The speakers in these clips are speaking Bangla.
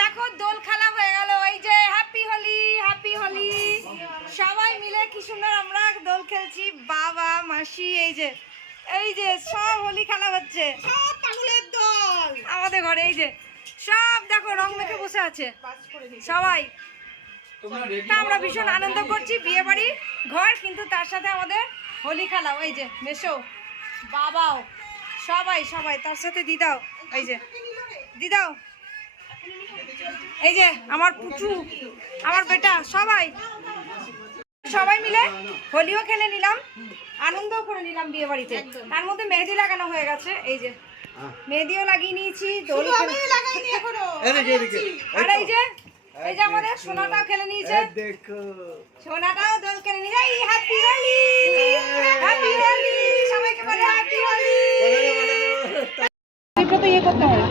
দেখো দোল খেলা হয়ে গেল। এই যে হ্যাপি হোলি, হ্যাপি হোলি। সবাই মিলে কি সুন্দর আমরা দোল খেলছি। বাবা মাসি এই যে সব হোলি খেলা হচ্ছে। সব পাগলের দল আমাদের ঘরে। এই যে সব দেখো রং মেখে বসে আছে সবাই। তা আমরা ভীষণ আনন্দ করছি। বিয়ে বাড়ি ঘর, কিন্তু তার সাথে আমাদের হোলি খেলাও। এই যে মেশো, বাবাও, সবাই সবাই তার সাথে দিদাও। এই যে দিদাও, এই যে আমার পুচু, আমার বেটা, সবাই সবাই মিলে হোলিও খেলে নিলাম, আনন্দও করে নিলাম বিয়ে বাড়িতে। তার মধ্যে মেহেদি লাগানো হয়ে গেছে। এই যে মেহেদিও লাগিয়ে নিয়েছি, দোল লাগাইনি এখনো। আর এই যে আমাদের সোনাটাও খেলে নিয়েছে, সোনাটাও দোল খেলে নিয়েছে। হ্যাপি হোলি, হ্যাপি হোলি, সবাইকে বলে হ্যাপি হোলি। তো ইয়ে করতে হবে,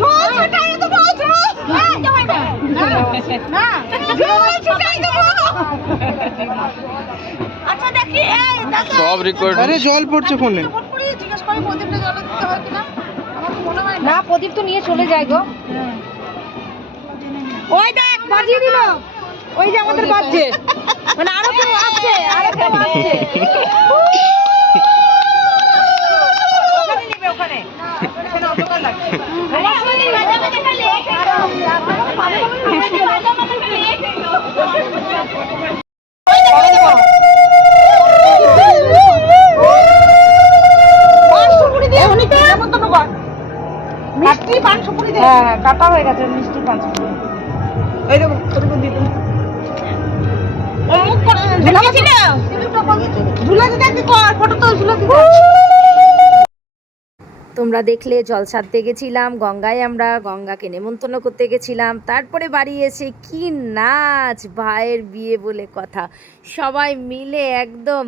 জল ছিটাই দেবো, না জল ছিটাই দেবো। আচ্ছা দেখি, এই দাদা সব রেকর্ড। আরে জল পড়ছে ফোনে। জিজ্ঞেস করে প্রদীপটা জল দিতে হয় কিনা। আমার তো মনে হয় না, প্রদীপ তো নিয়ে চলে যায় গো। ওই দেখ বাজিয়ে দিল, ওই যে আমাদের বাজছে, মানে আরো কেউ আসছে, আরো কেউ আসছে। ওখানে নিবে, ওখানে এখানে অন্ধকার লাগছে। মিষ্টি পান সুপুরি দে। হ্যাঁ কাটা হয়ে গেছে মিষ্টি পান সুপুরি। এই দেখো কতটুকু দিয়ে দিন। ও মুখ করে ঝুলাছি না, ঝুলা দিতে কি কর, ফটো তো ঝুলা দিতে। তোমরা দেখলে জল ছাড়তে গেছিলাম গঙ্গায়, আমরা গঙ্গাকে নেমন্তন্ন করতে গেছিলাম। তারপরে বাড়ি এসে কি নাচ, ভাইয়ের বিয়ে বলে কথা, সবাই মিলে একদম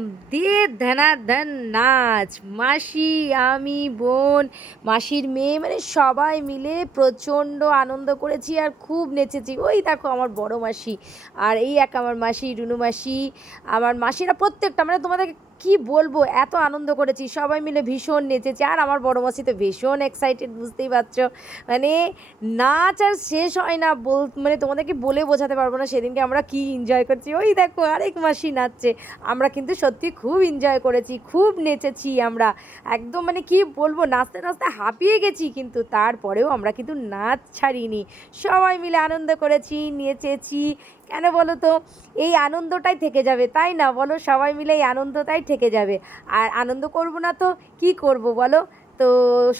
ধ্যান নাচ। মাসি, আমি, বোন, মাসির মেয়ে, মানে সবাই মিলে প্রচণ্ড আনন্দ করেছি আর খুব নেচেছি। ওই দেখো আমার বড় মাসি, আর এই এক আমার মাসি রুনু মাসি, আমার মাসিরা প্রত্যেকটা, মানে তোমাদেরকে কি বলবো, এত আনন্দ করেছি, সবাই মিলে ভীষণ নেচেছি। আর আমার বড় মাসি তো ভীষণ এক্সাইটেড, বুঝতেই পারছো, মানে নাচ আর শেষ হয় না। মানে তোমাদেরকে বলে বোঝাতে পারবো না সেদিনকে আমরা কি এনজয় করছি। ওই দেখো আরেক মাসি নাচছে। আমরা কিন্তু সত্যি খুব এনজয় করেছি, খুব নেচেছি আমরা, একদম মানে কি বলবো, নাচতে নাচতে হাঁপিয়ে গেছি, কিন্তু তারপরেও আমরা কিন্তু নাচ ছাড়িনি। সবাই মিলে আনন্দ করেছি, নেচেছি। কেন বলো তো, এই আনন্দটাই থেকে যাবে, তাই না বলো? সবাই মিলে এই আনন্দটাই থেকে যাবে। আর আনন্দ করব না তো কি করব বলো? তো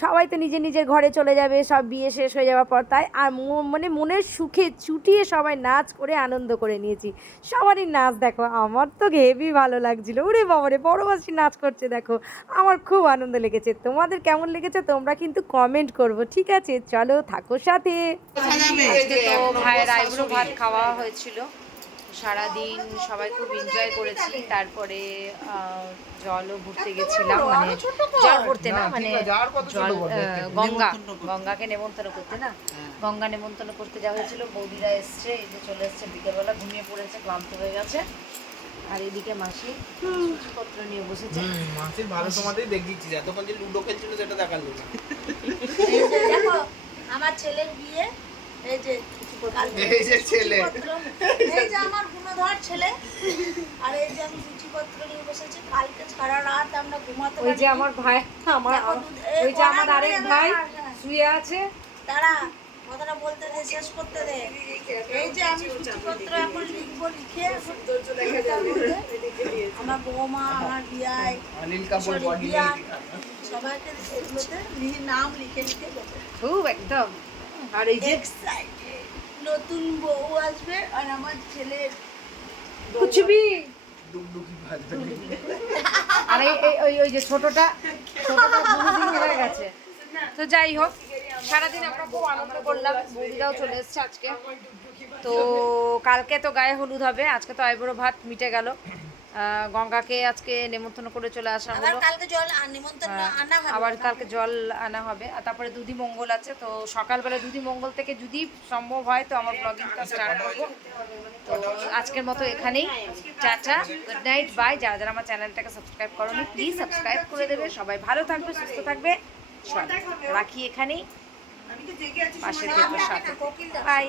সবাই তো নিজের নিজের ঘরে চলে যাবে সব বিয়ে শেষ হয়ে যাওয়ার পর। তাই আর মানে মনের সুখে চুটিয়ে সবাই নাচ করে আনন্দ করে নিয়েছি। সবারই নাচ দেখো, আমার তো হেভি ভালো লাগছিল। ওরে বাবারে, বড় মাসি নাচ করছে দেখো, আমার খুব আনন্দ লেগেছে। তোমাদের কেমন লেগেছে তোমরা কিন্তু কমেন্ট করবো, ঠিক আছে? চলো থাকো সাথে। আজকে তো ভাইয়ের আইবুড়ো ভাত খাওয়া হয়েছিল, সারাদিন সবাই খুব এনজয় করেছি। তারপরে জলও ঘুরতে গেছিলাম, মানে জল ঘুরতে না, মানে জল গঙ্গাকে নেমন্তন্ন করতে না, গঙ্গা নেমন্তন্ন করতে যাওয়া হয়েছিল। বৌদিরা এসছে, এই যে চলে এসছে বিকেলবেলা, ঘুমিয়ে পড়েছে, ক্লান্ত হয়ে গেছে। আর এদিকে মাসি জিনিসপত্র নিয়ে বসেছে। মাসির ভালো সময়তেই দেখিয়েছি, এতক্ষণ যে লুডো খেলছিল সেটা দেখালো না। দেখো আমার ছেলের বিয়ে, এই যে ছেলে, এই যে আমার গুণধর ছেলে, আর এই যে আমি সূচিপত্র নিয়ে বসেছি। কালকে সারা রাত আমরা ঘুমাতে পারিনি। ওই যে আমার ভাই, ওই যে আমার আরেক ভাই শুয়ে আছে। তারা কথাটা বলতে দে, শেষ করতে দে। এই যে আমি সূচিপত্র এখন লিখবো, লিখে আমার বৌমা, আমার বিয়াই, সবাইকে এগুলোতে নাম লিখে লিখে দেবো। খুব একদম। আর এই যে নতুন বউ আসবে, আর আমার ছেলের কুচবি, আর ওই যে ছোটটা হয়ে গেছে। তো যাই হোক, সারাদিন আমরা খুব আনন্দ করলাম। বৌদিরাও চলে এসছে আজকে। তো কালকে তো গায়ে হলুদ হবে, আজকে তো আইবুড়ো ভাত মিটে গেল। গঙ্গাকে আজকে নেমন্তন্ন করে চলে আসা হলো। আবার কালকে জল আনা হবে। আর তারপরে দুধি মঙ্গল আছে, তো সকালবেলা দুধি মঙ্গল থেকে যদি সম্ভব হয় তো আমার ব্লগিংটা স্টার্ট করবো। তো আজকের মতো এখানেই, টাটা, গুড নাইট, বাই। যারা যারা আমার চ্যানেলটাকে সাবস্ক্রাইব করোনি প্লিজ সাবস্ক্রাইব করে দেবে। সবাই ভালো থাকবে, সুস্থ থাকবে, রাখি এখানেই। আমি তো জেগে আছি পাশে সময় থেকো নেই। সাথে কোকিল ডাকছে। বাই।